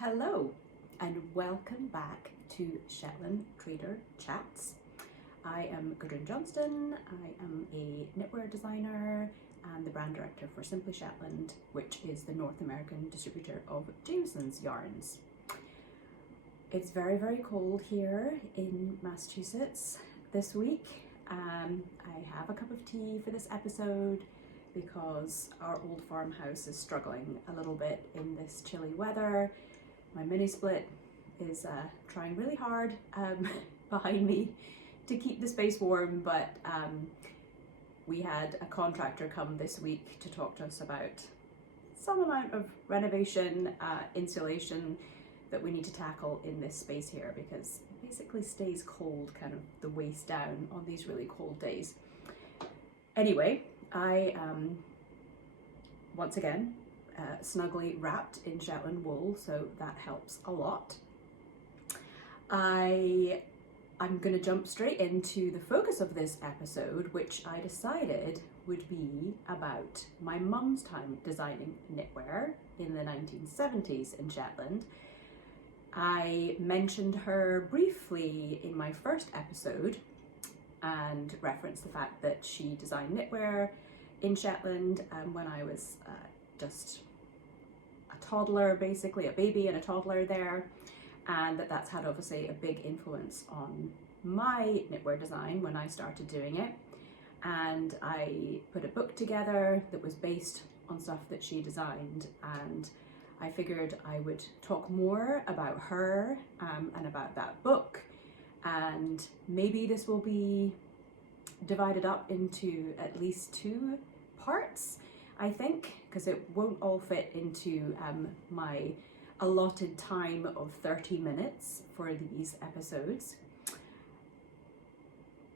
Hello and welcome back to Shetland Trader Chats. I am Gudrun Johnston. I am a knitwear designer and the brand director for Simply Shetland, which is the North American distributor of Jameson's yarns. It's very, very cold here in Massachusetts this week. I have a cup of tea for this episode because our old farmhouse is struggling a little bit in this chilly weather. My mini split is trying really hard behind me to keep the space warm, but we had a contractor come this week to talk to us about some amount of renovation, insulation that we need to tackle in this space here because it basically stays cold kind of the waist down on these really cold days. Anyway, I once again snugly wrapped in Shetland wool, so that helps a lot. I'm going to jump straight into the focus of this episode, which I decided would be about my mum's time designing knitwear in the 1970s in Shetland. I mentioned her briefly in my first episode and referenced the fact that she designed knitwear in Shetland when I was just a toddler, basically a baby and a toddler there, and that's had obviously a big influence on my knitwear design when I started doing it. And I put a book together that was based on stuff that she designed, and I figured I would talk more about her and about that book, and maybe this will be divided up into at least 2 parts, I think, because it won't all fit into my allotted time of 30 minutes for these episodes.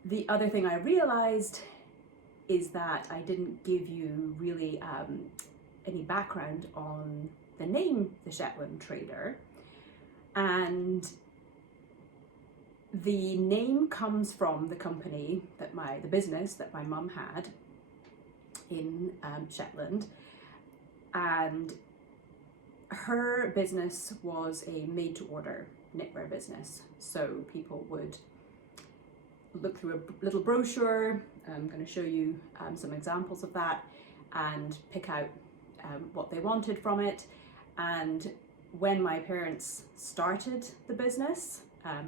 The other thing I realized is that I didn't give you really any background on the name the Shetland Trader, and the name comes from the company that the business that my mum had in Shetland, and her business was a made-to-order knitwear business. So people would look through a little brochure. I'm going to show you some examples of that and pick out what they wanted from it. And when my parents started the business,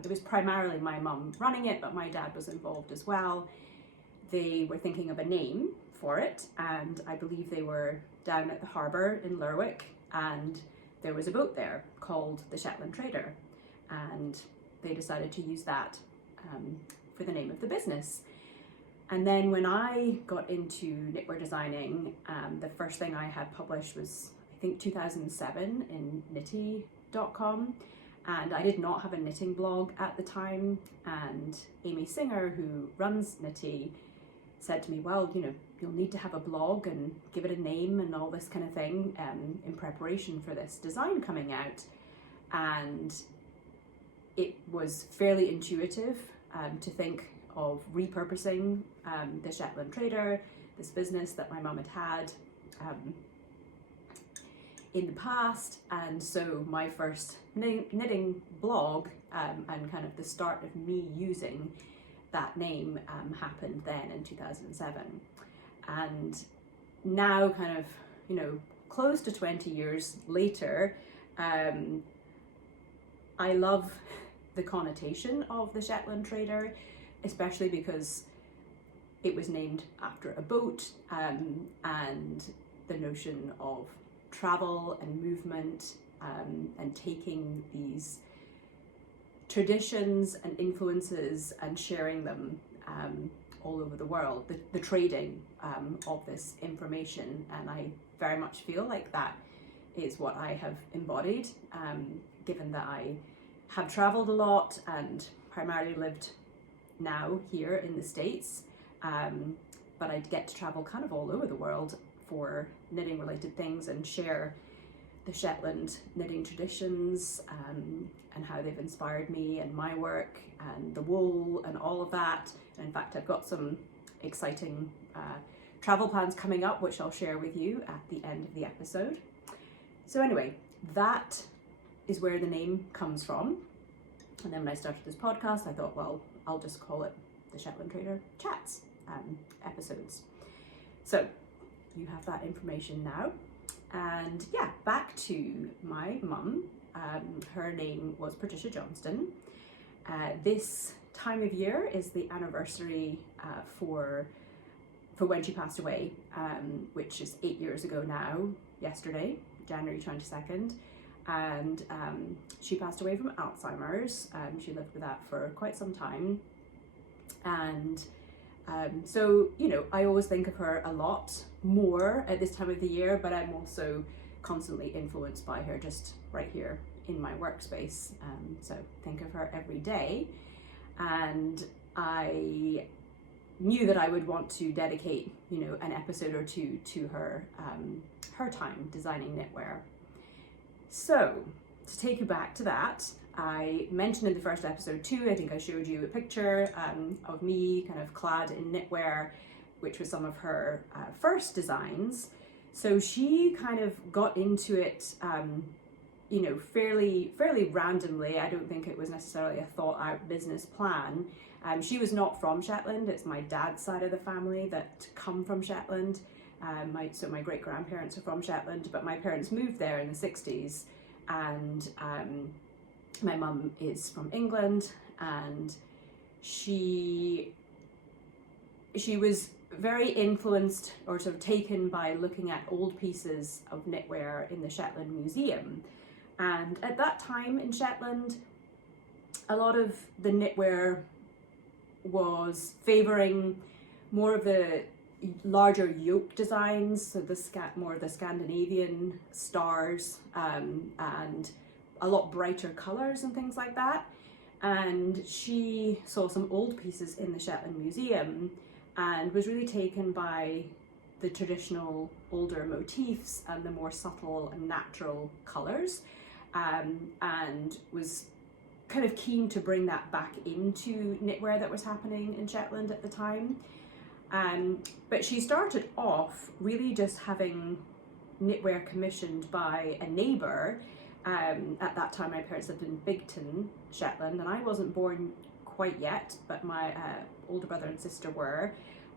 it was primarily my mum running it, but my dad was involved as well. They were thinking of a name for it, and I believe they were down at the harbour in Lerwick, and there was a boat there called the Shetland Trader, and they decided to use that for the name of the business. And then when I got into knitwear designing, the first thing I had published was, I think, 2007 in knitty.com, and I did not have a knitting blog at the time, and Amy Singer, who runs Knitty, said to me, well, you know, you'll need to have a blog and give it a name and all this kind of thing in preparation for this design coming out. And it was fairly intuitive to think of repurposing the Shetland Trader, this business that my mum had in the past. And so my first knitting blog and kind of the start of me using that name happened then in 2007. And now, kind of, you know, close to 20 years later, I love the connotation of the Shetland Trader, especially because it was named after a boat, and the notion of travel and movement and taking these traditions and influences and sharing them all over the world, the trading of this information. And I very much feel like that is what I have embodied, given that I have traveled a lot and primarily lived now here in the States, but I get to travel kind of all over the world for knitting related things and share the Shetland knitting traditions and how they've inspired me and my work and the wool and all of that. And in fact, I've got some exciting travel plans coming up, which I'll share with you at the end of the episode. So anyway, that is where the name comes from. And then when I started this podcast, I thought, well, I'll just call it the Shetland Trader Chats episodes. So you have that information now. And yeah, back to my mum. Her name was Patricia Johnston. This time of year is the anniversary for when she passed away, which is 8 years ago now, yesterday, January 22nd. And she passed away from Alzheimer's. She lived with that for quite some time. And so, you know, I always think of her a lot more at this time of the year, but I'm also constantly influenced by her just right here in my workspace. So think of her every day. And I knew that I would want to dedicate, you know, an episode or two to her, her time designing knitwear. So to take you back to that, I mentioned in the first episode too, I think I showed you a picture of me kind of clad in knitwear, which was some of her first designs. So she kind of got into it, you know, fairly randomly. I don't think it was necessarily a thought out business plan. She was not from Shetland. It's my dad's side of the family that come from Shetland. So my great grandparents are from Shetland, but my parents moved there in the 60s, and my mum is from England, and she was very influenced or sort of taken by looking at old pieces of knitwear in the Shetland Museum. And at that time in Shetland, a lot of the knitwear was favouring more of the larger yoke designs, so more of the Scandinavian stars, and a lot brighter colours and things like that. And she saw some old pieces in the Shetland Museum and was really taken by the traditional older motifs and the more subtle and natural colours, and was kind of keen to bring that back into knitwear that was happening in Shetland at the time. But she started off really just having knitwear commissioned by a neighbour. At that time my parents lived in Bigton, Shetland, and I wasn't born quite yet, but my older brother and sister were.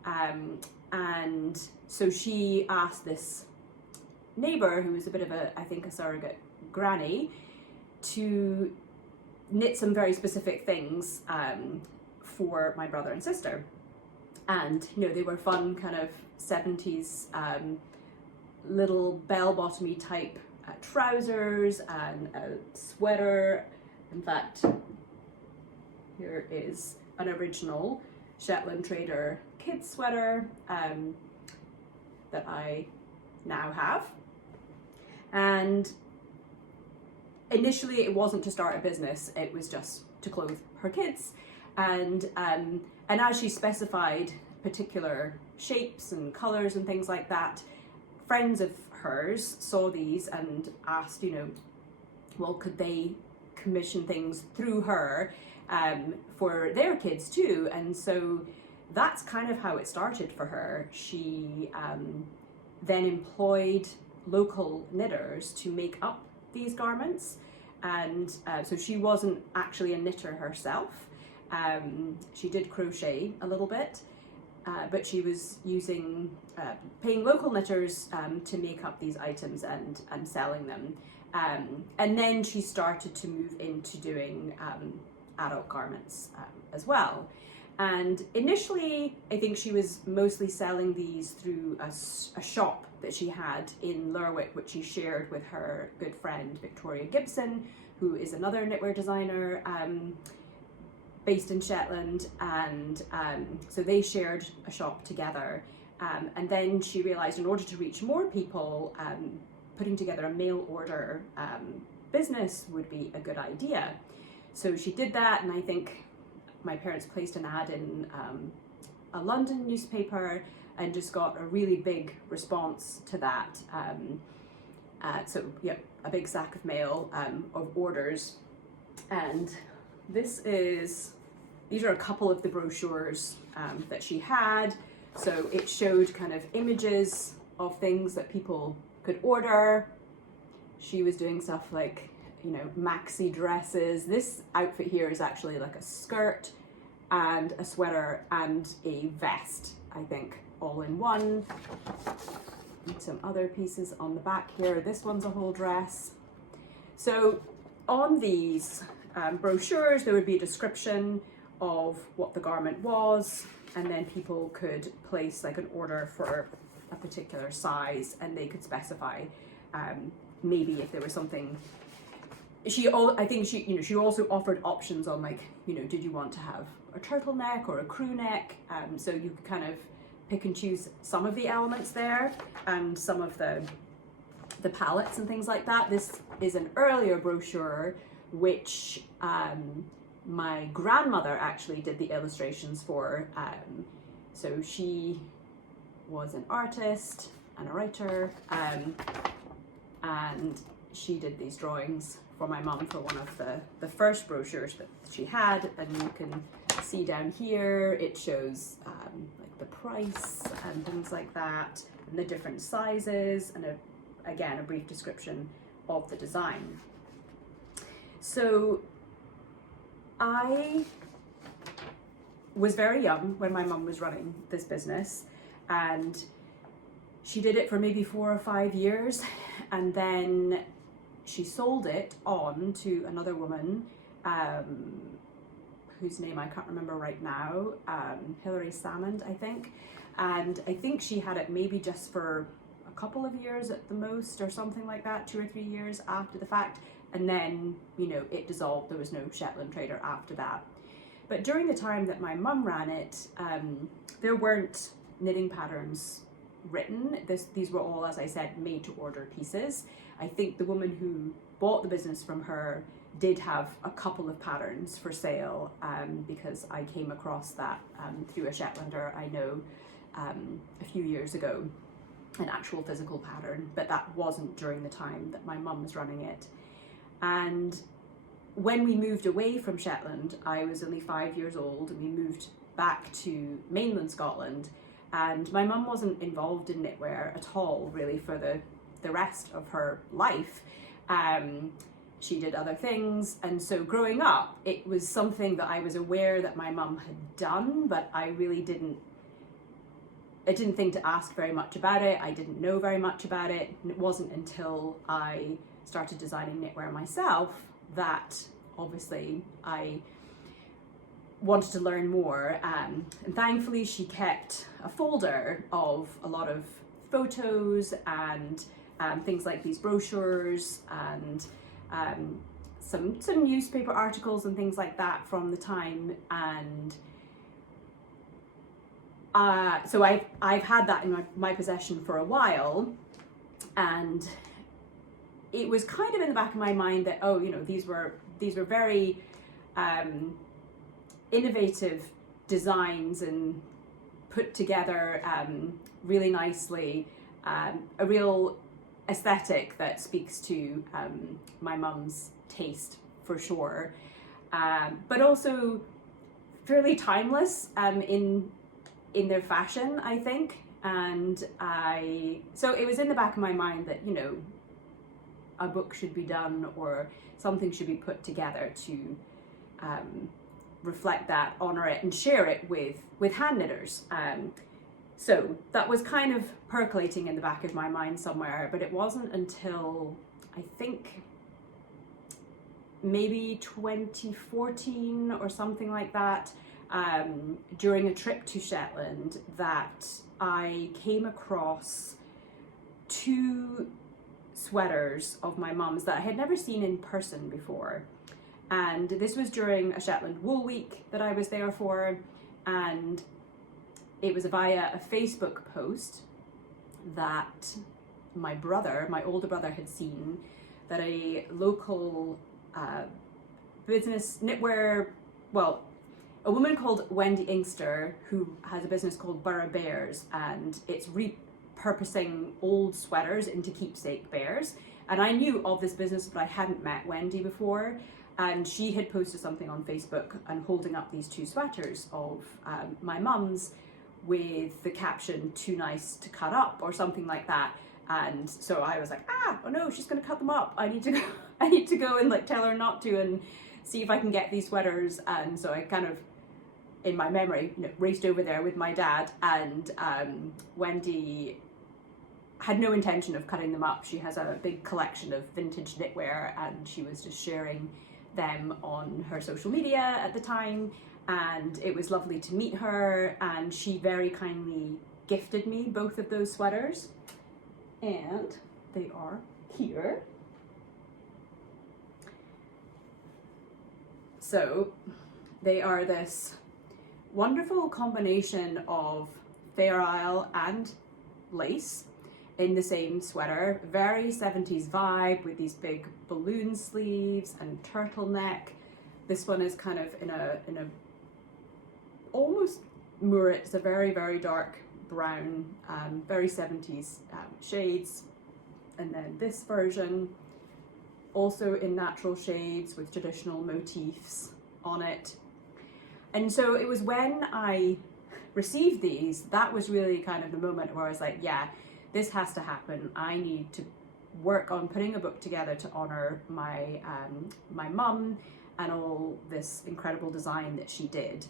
And so she asked this neighbour, who was a bit of a, I think, a surrogate granny, to knit some very specific things for my brother and sister. And, you know, they were fun kind of 70s little bell-bottomy type trousers and a sweater. In fact, here is an original Shetland Trader kids sweater that I now have. And initially it wasn't to start a business, it was just to clothe her kids. And as she specified particular shapes and colours and things like that, friends of hers saw these and asked, you know, well, could they commission things through her for their kids too? And so that's kind of how it started for her. She then employed local knitters to make up these garments, and so she wasn't actually a knitter herself. She did crochet a little bit, but she was using paying local knitters to make up these items and selling them. And then she started to move into doing adult garments as well. And initially, I think she was mostly selling these through a shop that she had in Lerwick, which she shared with her good friend Victoria Gibson, who is another knitwear designer based in Shetland. And so they shared a shop together. And then she realised in order to reach more people, putting together a mail order business would be a good idea. So she did that, and I think my parents placed an ad in a London newspaper and just got a really big response to that. So yeah, a big sack of mail of orders. And these are a couple of the brochures that she had. So it showed kind of images of things that people could order. She was doing stuff like you know, maxi dresses. This outfit here is actually like a skirt and a sweater and a vest, I think, all in one. And some other pieces on the back here. This one's a whole dress. So on these brochures, there would be a description of what the garment was, and then people could place like an order for a particular size, and they could specify maybe if there was something. I think she also offered options on, like, you know, did you want to have a turtleneck or a crew neck? So you could kind of pick and choose some of the elements there and some of the palettes and things like that. This is an earlier brochure which my grandmother actually did the illustrations for. So she was an artist and a writer, and she did these drawings for my mum for one of the first brochures that she had. And you can see down here it shows like the price and things like that, and the different sizes, and again a brief description of the design. So I was very young when my mum was running this business, and she did it for maybe 4 or 5 years, and then she sold it on to another woman whose name I can't remember right now, Hilary Salmond, I think. And I think she had it maybe just for a couple of years at the most, or something like that, 2 or 3 years after the fact. And then, you know, it dissolved. There was no Shetland Trader after that. But during the time that my mum ran it, there weren't knitting patterns written. These were all, as I said, made to order pieces. I think the woman who bought the business from her did have a couple of patterns for sale, because I came across that through a Shetlander I know a few years ago, an actual physical pattern, but that wasn't during the time that my mum was running it. And when we moved away from Shetland, I was only 5 years old, and we moved back to mainland Scotland, and my mum wasn't involved in knitwear at all really for the rest of her life. She did other things, and so growing up it was something that I was aware that my mum had done, but I really didn't think to ask very much about it. I didn't know very much about it, and it wasn't until I started designing knitwear myself that obviously I wanted to learn more, and thankfully she kept a folder of a lot of photos and things like these brochures and some newspaper articles and things like that from the time. And so I've had that in my possession for a while, and it was kind of in the back of my mind that, oh, you know, these were very innovative designs and put together really nicely, a real aesthetic that speaks to my mum's taste for sure, but also fairly timeless in their fashion, I think. And so it was in the back of my mind that, you know, a book should be done or something should be put together to reflect that, honor it, and share it with hand knitters. So that was kind of percolating in the back of my mind somewhere, but it wasn't until I think maybe 2014 or something like that, during a trip to Shetland, that I came across 2 sweaters of my mum's that I had never seen in person before. And this was during a Shetland Wool Week that I was there for, and it was via a Facebook post that my older brother had seen, that a local business knitwear, well, a woman called Wendy Inkster, who has a business called Borough Bears, and it's repurposing old sweaters into keepsake bears. And I knew of this business, but I hadn't met Wendy before. And she had posted something on Facebook and holding up these 2 sweaters of my mum's with the caption "too nice to cut up" or something like that. And so I was like, oh no, she's gonna cut them up. I need to go, I need to go and like tell her not to and see if I can get these sweaters. And so I kind of, in my memory, raced over there with my dad, and Wendy had no intention of cutting them up. She has a big collection of vintage knitwear, and she was just sharing them on her social media at the time, and it was lovely to meet her, and she very kindly gifted me both of those sweaters, and they are here. So they are this wonderful combination of Fair Isle and lace in the same sweater. Very 70s vibe with these big balloon sleeves and turtleneck. This one is kind of in a almost murret. It's a very, very dark brown, very 70s shades. And then this version, also in natural shades with traditional motifs on it. And so it was when I received these, that was really kind of the moment where I was like, yeah, this has to happen. I need to work on putting a book together to honor my my mum and all this incredible design that she did.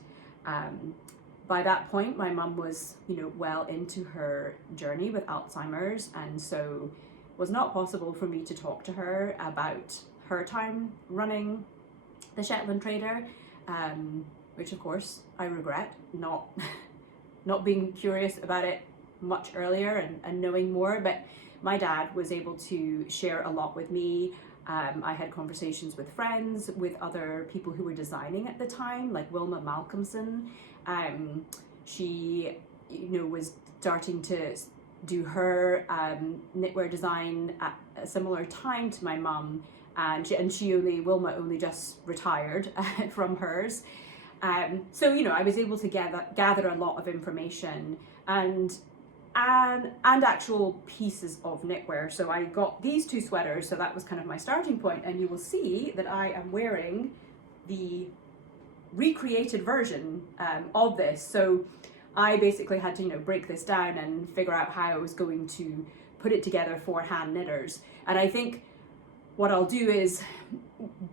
By that point, my mum was, well into her journey with Alzheimer's, and so it was not possible for me to talk to her about her time running the Shetland Trader, which of course I regret, not being curious about it much earlier and knowing more. But my dad was able to share a lot with me. I had conversations with friends, with other people who were designing at the time, like Wilma Malcolmson. She, was starting to do her knitwear design at a similar time to my mum, and Wilma only just retired from hers. So I was able to gather a lot of information and actual pieces of knitwear. So I got these two sweaters, so that was kind of my starting point, and you will see that I am wearing the recreated version of this. So I basically had to break this down and figure out how I was going to put it together for hand knitters. And I think what I'll do is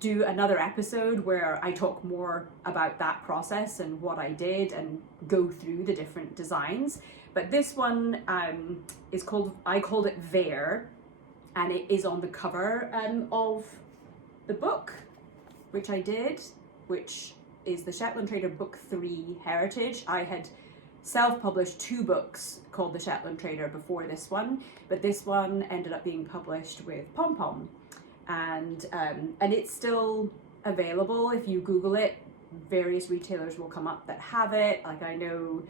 do another episode where I talk more about that process and what I did and go through the different designs. But this one I called it Ver, and it is on the cover of the book, which I did, which is the Shetland Trader Book 3 Heritage. I had self-published 2 books called the Shetland Trader before this one, but this one ended up being published with Pom Pom, and it's still available. If you Google it, various retailers will come up that have it. Like I know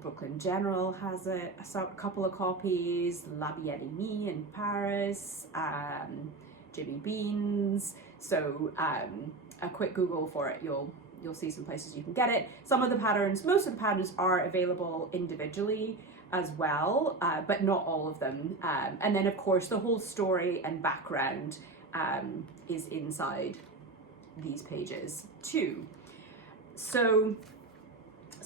Brooklyn General has it, a couple of copies, L'Habit Ennemi in Paris, Jimmy Beans. So a quick Google for it, you'll see some places you can get it. Most of the patterns are available individually as well, but not all of them. And then of course the whole story and background is inside these pages too. So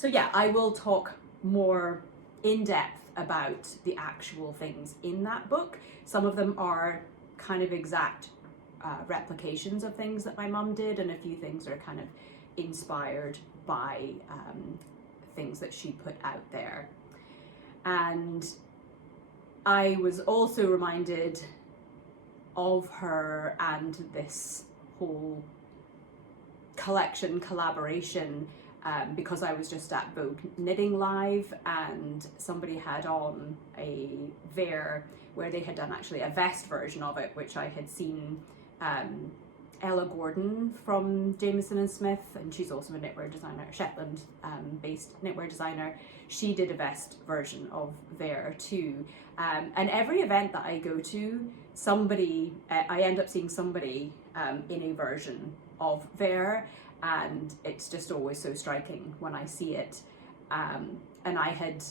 yeah, I will talk more in depth about the actual things in that book. Some of them are kind of exact replications of things that my mum did, and a few things are kind of inspired by things that she put out there. And I was also reminded of her and this whole collaboration because I was just at Vogue Knitting Live, and somebody had on a Ver where they had done actually a vest version of it, which I had seen Ella Gordon from Jameson and Smith, and she's also a knitwear designer, Shetland based knitwear designer. She did a vest version of Ver too. And every event that I go to, I end up seeing somebody in a version of Ver, and it's just always so striking when I see it. And I had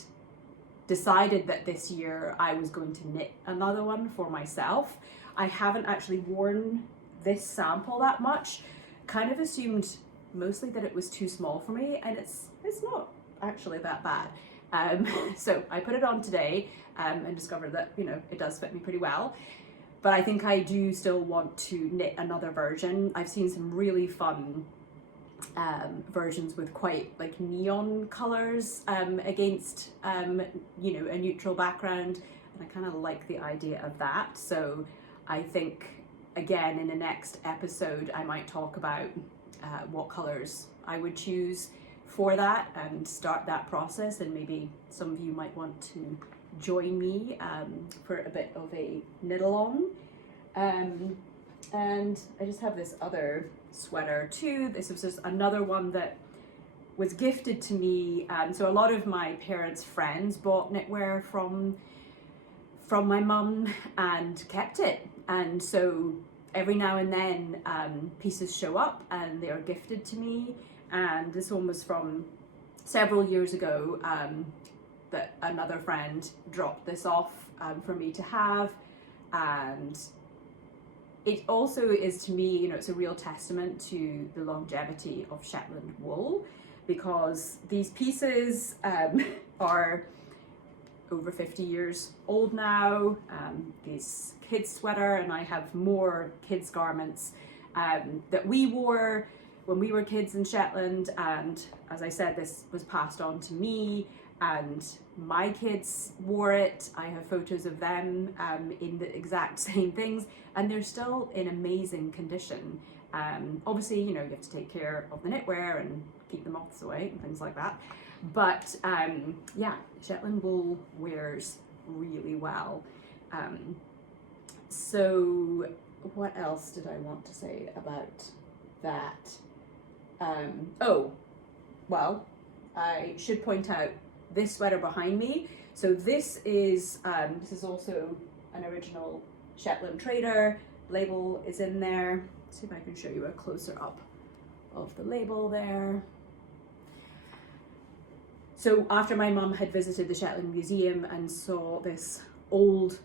decided that this year I was going to knit another one for myself. I haven't actually worn this sample that much, kind of assumed mostly that it was too small for me, and it's not actually that bad. So I put it on today and discovered that, you know, it does fit me pretty well. But I think I do still want to knit another version. I've seen some really fun versions with quite like neon colors against you know, a neutral background, and I kind of like the idea of that. So I think again in the next episode I might talk about what colors I would choose for that and start that process, and maybe some of you might want to join me for a bit of a knit along. And I just have this other sweater too. This was just another one that was gifted to me. So a lot of my parents' friends bought knitwear from my mum and kept it. And so every now and then pieces show up and they are gifted to me. And this one was from several years ago that another friend dropped this off for me to have. And it also is, to me, you know, it's a real testament to the longevity of Shetland wool, because these pieces are over 50 years old now. This kids sweater, and I have more kids garments that we wore when we were kids in Shetland, and as I said, this was passed on to me and my kids wore it. I have photos of them in the exact same things, and they're still in amazing condition. Obviously, you know, you have to take care of the knitwear and keep the moths away and things like that. But yeah, Shetland wool wears really well. So what else did I want to say about that? Oh, well, I should point out this sweater behind me. So this is also an original Shetland Trader. Label is in there. Let's see if I can show you a closer up of the label there. So after my mum had visited the Shetland Museum and saw this old,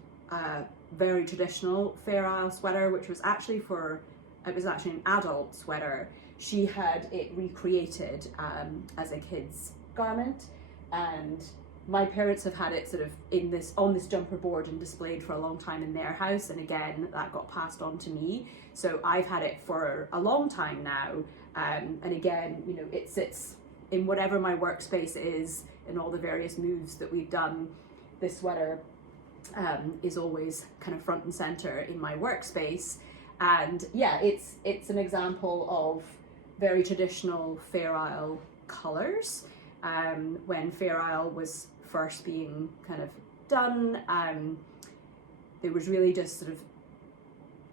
very traditional Fair Isle sweater, which was actually an adult sweater, she had it recreated as a kid's garment, and my parents have had it sort of on this jumper board and displayed for a long time in their house, and again that got passed on to me, so I've had it for a long time now, and again, you know, it sits in whatever my workspace is, in all the various moves that we've done. This sweater is always kind of front and center in my workspace, and yeah, it's an example of very traditional Fair Isle colours. When Fair Isle was first being kind of done, there was really just sort of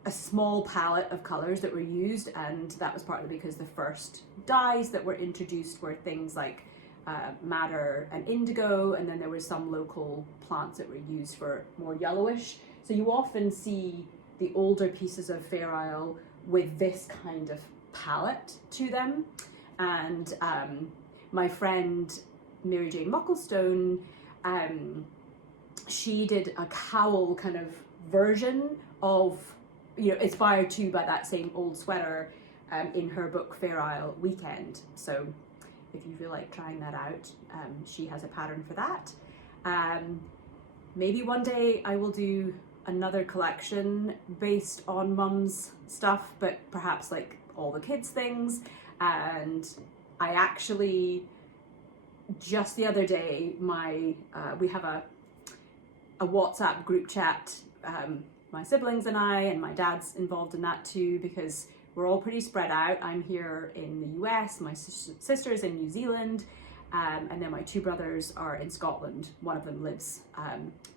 a small palette of colours that were used, and that was partly because the first dyes that were introduced were things like madder and indigo, and then there were some local plants that were used for more yellowish. So you often see the older pieces of Fair Isle with this kind of palette to them. And my friend Mary Jane Mucklestone, she did a cowl kind of version of, you know, inspired too by that same old sweater in her book Fair Isle Weekend. So if you feel like trying that out, she has a pattern for that. Maybe one day I will do another collection based on Mum's stuff, but perhaps like all the kids things. And I actually, just the other day, we have a WhatsApp group chat, my siblings and I, and my dad's involved in that too, because we're all pretty spread out. I'm here in the US, my sister's in New Zealand, and then my two brothers are in Scotland. One of them lives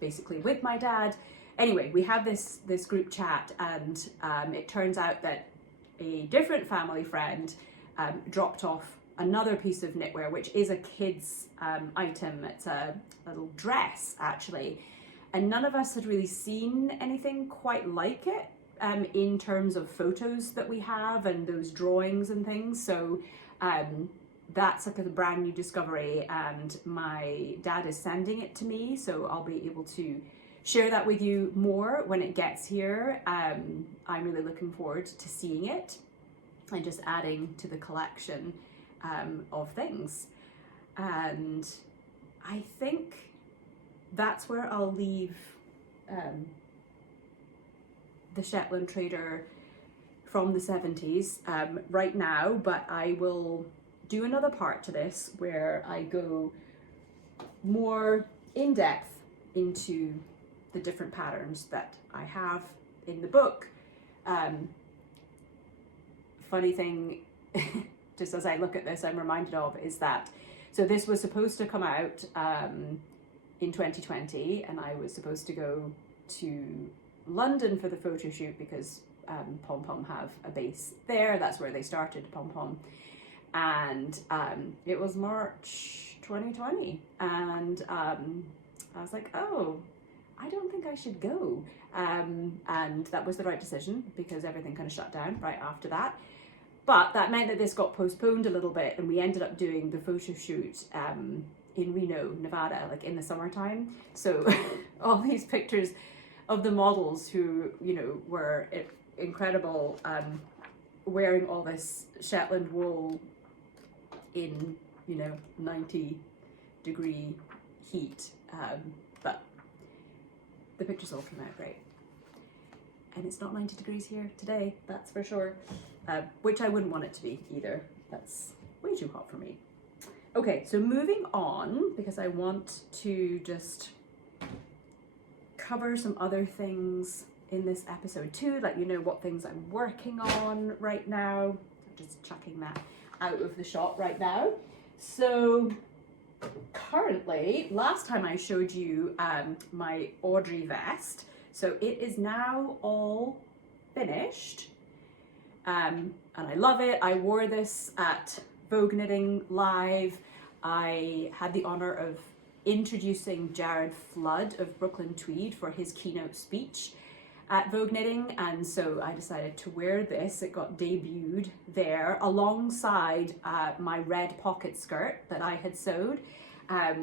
basically with my dad. Anyway, we have this group chat, and it turns out that a different family friend dropped off another piece of knitwear, which is a kid's item. It's a little dress, actually. And none of us had really seen anything quite like it in terms of photos that we have and those drawings and things. So that's like a brand new discovery, and my dad is sending it to me, so I'll be able to share that with you more when it gets here. I'm really looking forward to seeing it and just adding to the collection of things. And I think that's where I'll leave the Shetland Trader from the 70s right now, but I will do another part to this where I go more in depth into the different patterns that I have in the book. Funny thing, just as I look at this, I'm reminded of is that, so this was supposed to come out in 2020, and I was supposed to go to London for the photo shoot because Pom Pom have a base there. That's where they started, Pom Pom. And it was March 2020, and I was like, oh, I don't think I should go. And that was the right decision because everything kind of shut down right after that. But that meant that this got postponed a little bit, and we ended up doing the photo shoot in Reno, Nevada, like in the summertime. So all these pictures of the models who, you know, were incredible, wearing all this Shetland wool in, you know, 90-degree heat. But the pictures all came out great. And it's not 90 degrees here today, that's for sure. Which I wouldn't want it to be either. That's way too hot for me. Okay, so moving on, because I want to just cover some other things in this episode too, let you know what things I'm working on right now. I'm just chucking that out of the shop right now. So currently, last time I showed you my Audrey vest, so it is now all finished. And I love it. I wore this at Vogue Knitting Live. I had the honor of introducing Jared Flood of Brooklyn Tweed for his keynote speech at Vogue Knitting, and so I decided to wear this. It got debuted there alongside my red pocket skirt that I had sewed.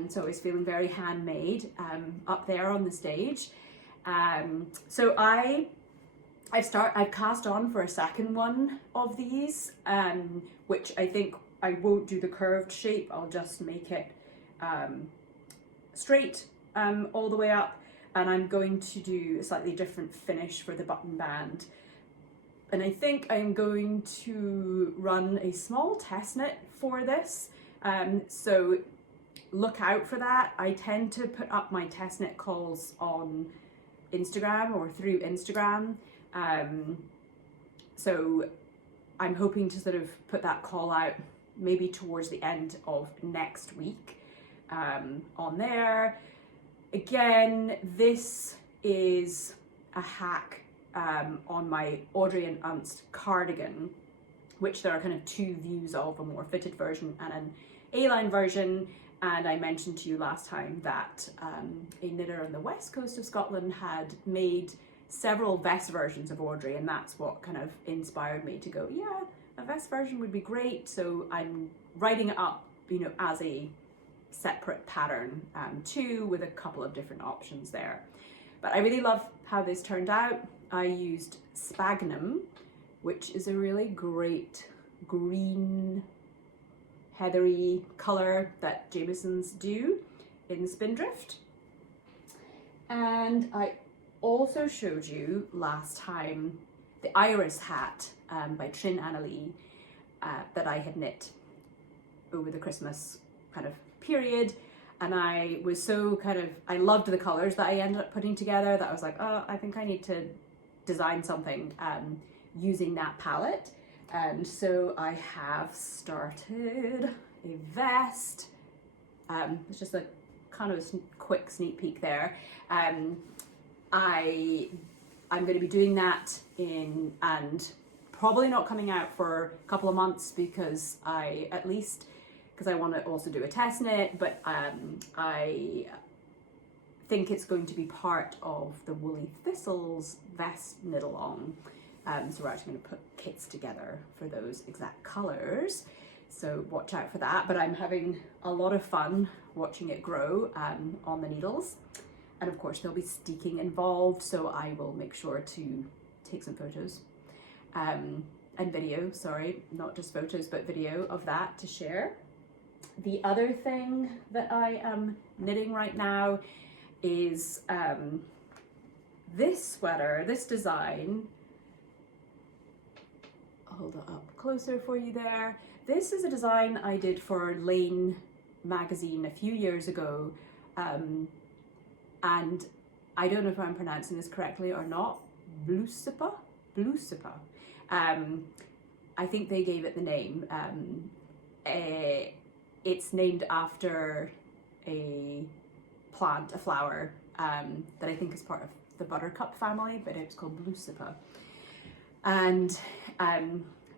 So I was feeling very handmade up there on the stage. So I've cast on for a second one of these, which I think I won't do the curved shape. I'll just make it straight all the way up, and I'm going to do a slightly different finish for the button band. And I think I'm going to run a small test knit for this, so look out for that. I tend to put up my test knit calls on Instagram or through Instagram. So I'm hoping to sort of put that call out maybe towards the end of next week on there. Again, this is a hack on my Audrey and Unst cardigan, which there are kind of two views of, a more fitted version and an A-line version. And I mentioned to you last time that a knitter on the west coast of Scotland had made several vest versions of Audrey, and that's what kind of inspired me to go, yeah, a vest version would be great. So I'm writing it up, you know, as a separate pattern too, with a couple of different options there. But I really love how this turned out. I used sphagnum, which is a really great green, heathery color that Jamesons do in Spindrift. And I also showed you last time the Iris hat by Trin Annalee that I had knit over the Christmas kind of period, and I was so I loved the colors that I ended up putting together that I was like, oh, I think I need to design something using that palette. And so I have started a vest. It's just a kind of quick sneak peek there. I'm going to be doing that and probably not coming out for a couple of months because I want to also do a test knit, but I think it's going to be part of the Woolly Thistles vest knit along. So we're actually going to put kits together for those exact colours. So watch out for that, but I'm having a lot of fun watching it grow on the needles. And of course there'll be steeking involved, so I will make sure to take some photos and video, sorry, not just photos, but video of that to share. The other thing that I am knitting right now is this sweater, this design. I'll hold it up closer for you there. This is a design I did for Lane magazine a few years ago, and I don't know if I'm pronouncing this correctly or not. Blusipa? I think they gave it the name. It's named after a plant, a flower, that I think is part of the buttercup family, but it's called Blusipa. And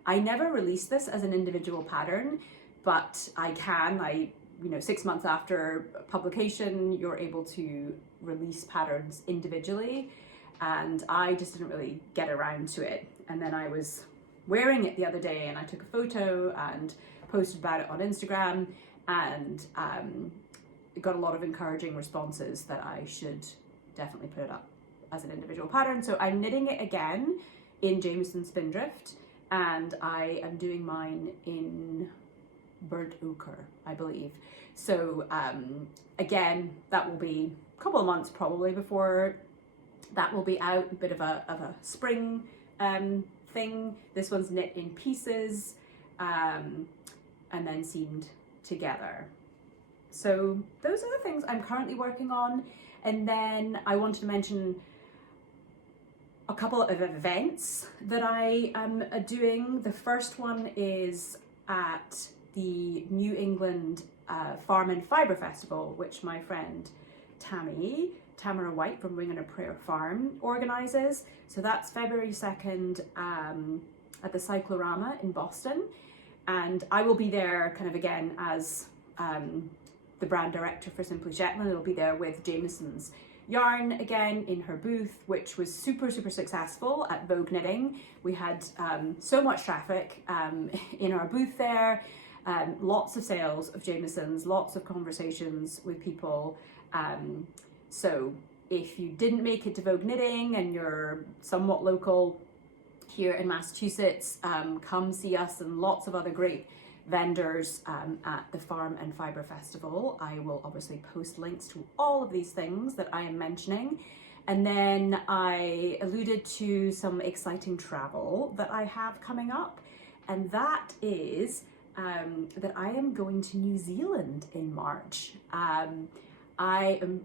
I never released this as an individual pattern, but I can. 6 months after publication, you're able to release patterns individually, and I just didn't really get around to it. And then I was wearing it the other day, and I took a photo and posted about it on Instagram, and got a lot of encouraging responses that I should definitely put it up as an individual pattern. So I'm knitting it again in Jameson Spindrift, and I am doing mine in burnt ochre, I believe. So again, that will be a couple of months probably before that will be out. A bit of a spring thing. This one's knit in pieces and then seamed together. So those are the things I'm currently working on. And then I wanted to mention a couple of events that I am doing. The first one is at the New England Farm and Fibre Festival, which my friend Tamara White from Wing and a Prayer Farm organises. So that's February 2nd at the Cyclorama in Boston. And I will be there kind of again as the brand director for Simply Shetland. It'll be there with Jameson's yarn again in her booth, which was super successful at Vogue Knitting. We had so much traffic in our booth there, lots of sales of Jameson's, lots of conversations with people. So if you didn't make it to Vogue Knitting and you're somewhat local here in Massachusetts, come see us and lots of other great vendors at the Farm and Fibre Festival. I will obviously post links to all of these things that I am mentioning. And then I alluded to some exciting travel that I have coming up, and that is that I am going to New Zealand in March. I am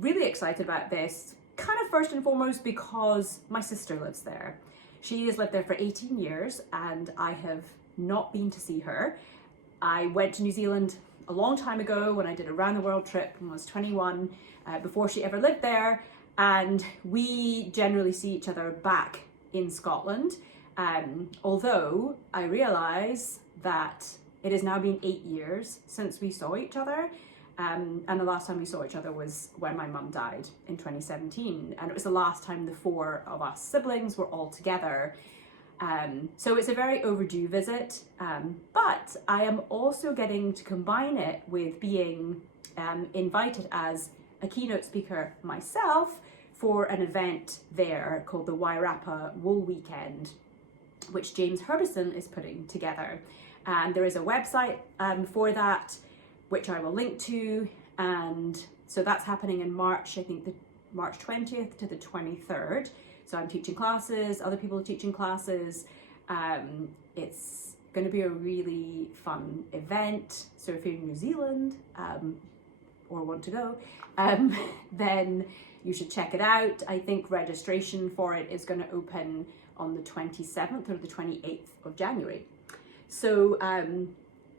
really excited about this, kind of first and foremost because my sister lives there. She has lived there for 18 years and I have not been to see her. I went to New Zealand a long time ago when I did a round the world trip when I was 21, before she ever lived there, and we generally see each other back in Scotland, although I realise that it has now been 8 years since we saw each other, and the last time we saw each other was when my mum died in 2017, and it was the last time the four of us siblings were all together. So it's a very overdue visit, but I am also getting to combine it with being invited as a keynote speaker myself for an event there called the Wairarapa Wool Weekend, which James Herbison is putting together. And there is a website for that, which I will link to, and so that's happening in March, I think the March 20th to the 23rd. So I'm teaching classes, other people are teaching classes. It's going to be a really fun event. So if you're in New Zealand or want to go, then you should check it out. I think registration for it is going to open on the 27th or the 28th of January. So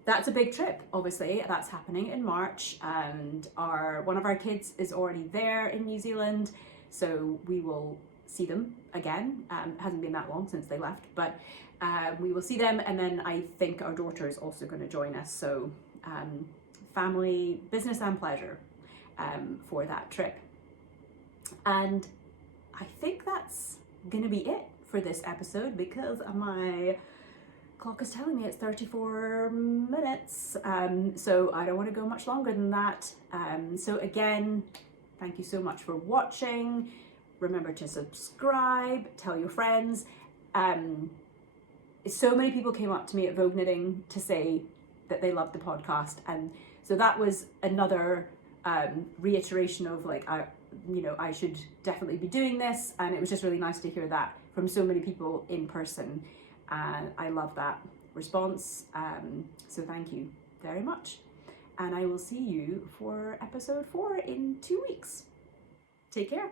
that's a big trip, obviously. That's happening in March, and one of our kids is already there in New Zealand, so we will see them again. It hasn't been that long since they left, but we will see them, and then I think our daughter is also going to join us. So family, business and pleasure for that trip. And I think that's going to be it for this episode, because my clock is telling me it's 34 minutes, so I don't want to go much longer than that. So again, thank you so much for watching. Remember to subscribe, tell your friends. So many people came up to me at Vogue Knitting to say that they loved the podcast. And so that was another reiteration of like, I should definitely be doing this. And it was just really nice to hear that from so many people in person. And I love that response. So thank you very much. And I will see you for episode 4 in 2 weeks. Take care.